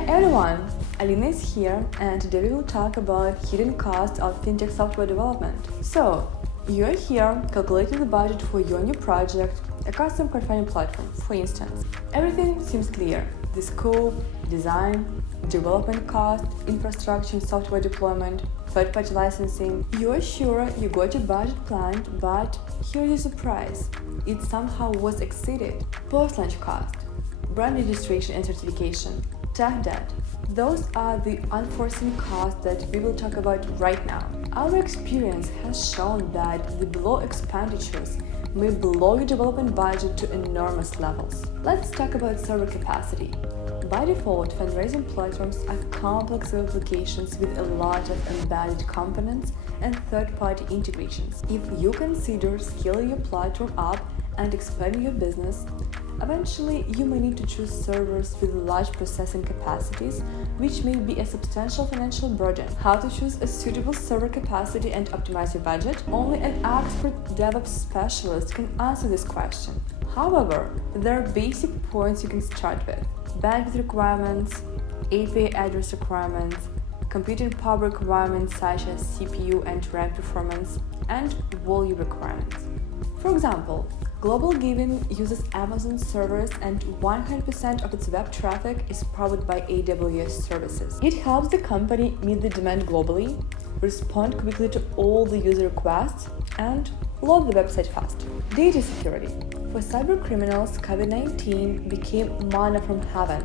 Hi everyone, Alina is here and today we will talk about hidden costs of fintech software development. So, you're here calculating the budget for your new project, a custom crowdfunding platform, for instance. Everything seems clear: the scope, design, development cost, infrastructure and software deployment, third-party licensing. You're sure you got your budget planned, but here's the surprise: it somehow was exceeded. Post-launch cost, brand registration and certification, tech debt. Those are the unforeseen costs that we will talk about right now. Our experience has shown that the below expenditures may blow your development budget to enormous levels. Let's talk about server capacity. By default, fundraising platforms are complex web applications with a lot of embedded components and third-party integrations. If you consider scaling your platform up and expanding your business, eventually you may need to choose servers with large processing capacities, which may be a substantial financial burden. How to choose a suitable server capacity and optimize your budget? Only an expert DevOps specialist can answer this question. However, there are basic points you can start with: bandwidth requirements, API address requirements, computing power requirements such as CPU and RAM performance, and volume requirements. For example, Global Giving uses Amazon servers and 100% of its web traffic is powered by AWS services. It helps the company meet the demand globally, respond quickly to all the user requests, and load the website fast. Data security. For cybercriminals, COVID-19 became manna from heaven.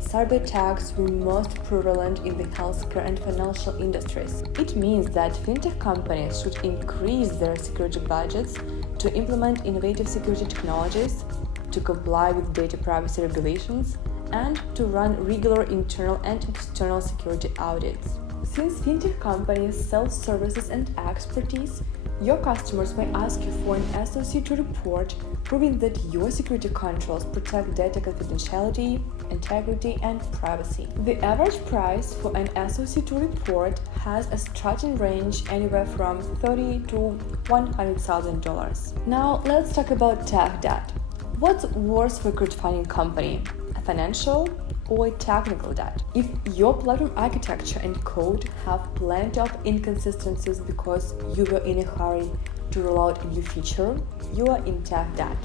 Cyber attacks were most prevalent in the healthcare and financial industries. It means that fintech companies should increase their security budgets to implement innovative security technologies, to comply with data privacy regulations, and to run regular internal and external security audits. Since fintech companies sell services and expertise, your customers may ask you for an SOC 2 report proving that your security controls protect data confidentiality, integrity, and privacy. The average price for an SOC 2 report has a starting range anywhere from $30,000 to $100,000. Now let's talk about tech debt. What's worse for a crowdfunding company, a financial or technical debt? If your platform architecture and code have plenty of inconsistencies because you were in a hurry to roll out a new feature, you are in tech debt.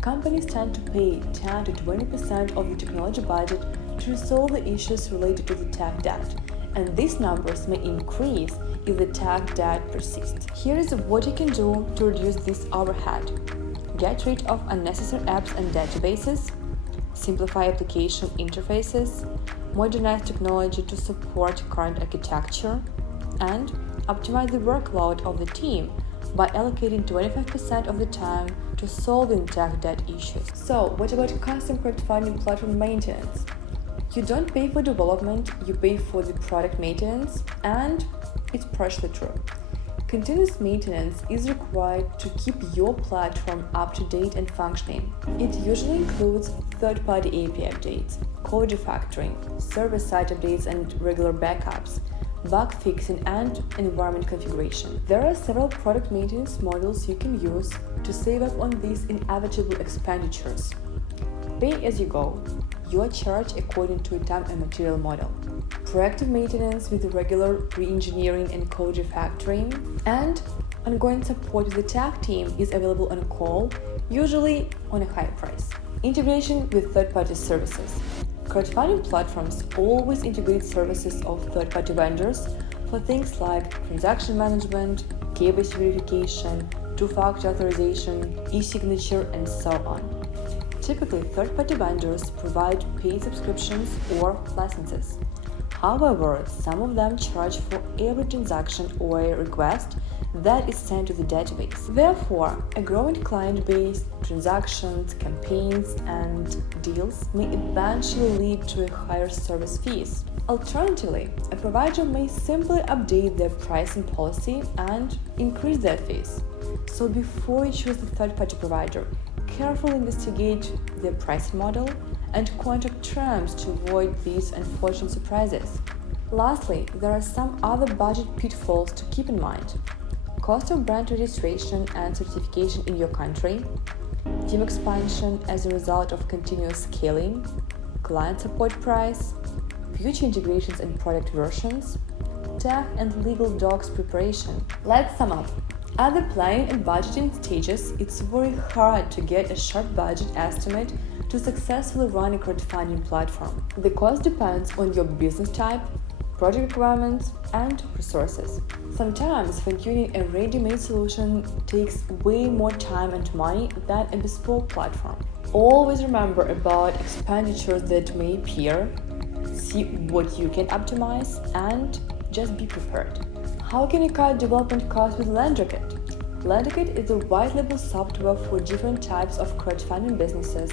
Companies tend to pay 10 to 20% of the technology budget to resolve the issues related to the tech debt, and these numbers may increase if the tech debt persists. Here is what you can do to reduce this overhead. Get rid of unnecessary apps and databases, simplify application interfaces, modernize technology to support current architecture, and optimize the workload of the team by allocating 25% of the time to solving tech debt issues. So, what about custom crowdfunding platform maintenance? You don't pay for development, you pay for the product maintenance, and it's partially true. Continuous maintenance is required to keep your platform up to date and functioning. It usually includes third-party API updates, code refactoring, server-side updates and regular backups, bug fixing, and environment configuration. There are several product maintenance models you can use to save up on these inevitable expenditures. Pay as you go. You are charged according to a time and material model. Proactive maintenance with regular re-engineering and code refactoring, and ongoing support with the tech team is available on call, usually on a higher price. Integration with third-party services. Crowdfunding platforms always integrate services of third-party vendors for things like transaction management, KYC verification, two-factor authorization, e-signature, and so on. Typically, third-party vendors provide paid subscriptions or licenses. However, some of them charge for every transaction or a request that is sent to the database. Therefore, a growing client base, transactions, campaigns, and deals may eventually lead to a higher service fees. Alternatively, a provider may simply update their pricing policy and increase their fees. So before you choose the third-party provider, carefully investigate their pricing model and contract terms to avoid these unfortunate surprises. Lastly, there are some other budget pitfalls to keep in mind: cost of brand registration and certification in your country, team expansion as a result of continuous scaling, client support price, future integrations and product versions, tech and legal docs preparation. Let's sum up. At the planning and budgeting stages, it's very hard to get a sharp budget estimate to successfully run a crowdfunding platform. The cost depends on your business type, project requirements, and resources. Sometimes fine-tuning a ready-made solution takes way more time and money than a bespoke platform. Always remember about expenditures that may appear, see what you can optimize, and just be prepared. How can you cut development costs with LenderKit? LenderKit is a white-label software for different types of crowdfunding businesses,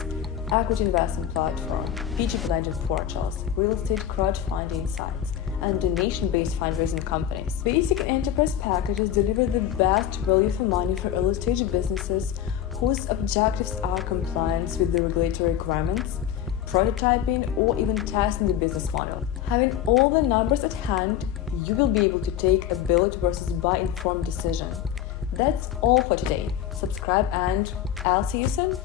equity investment platform, P2P lending portals, real estate crowdfunding sites, and donation-based fundraising companies. Basic enterprise packages deliver the best value for money for early-stage businesses whose objectives are compliance with the regulatory requirements, prototyping, or even testing the business model. Having all the numbers at hand, you will be able to take a build versus buy informed decision. That's all for today. Subscribe and I'll see you soon.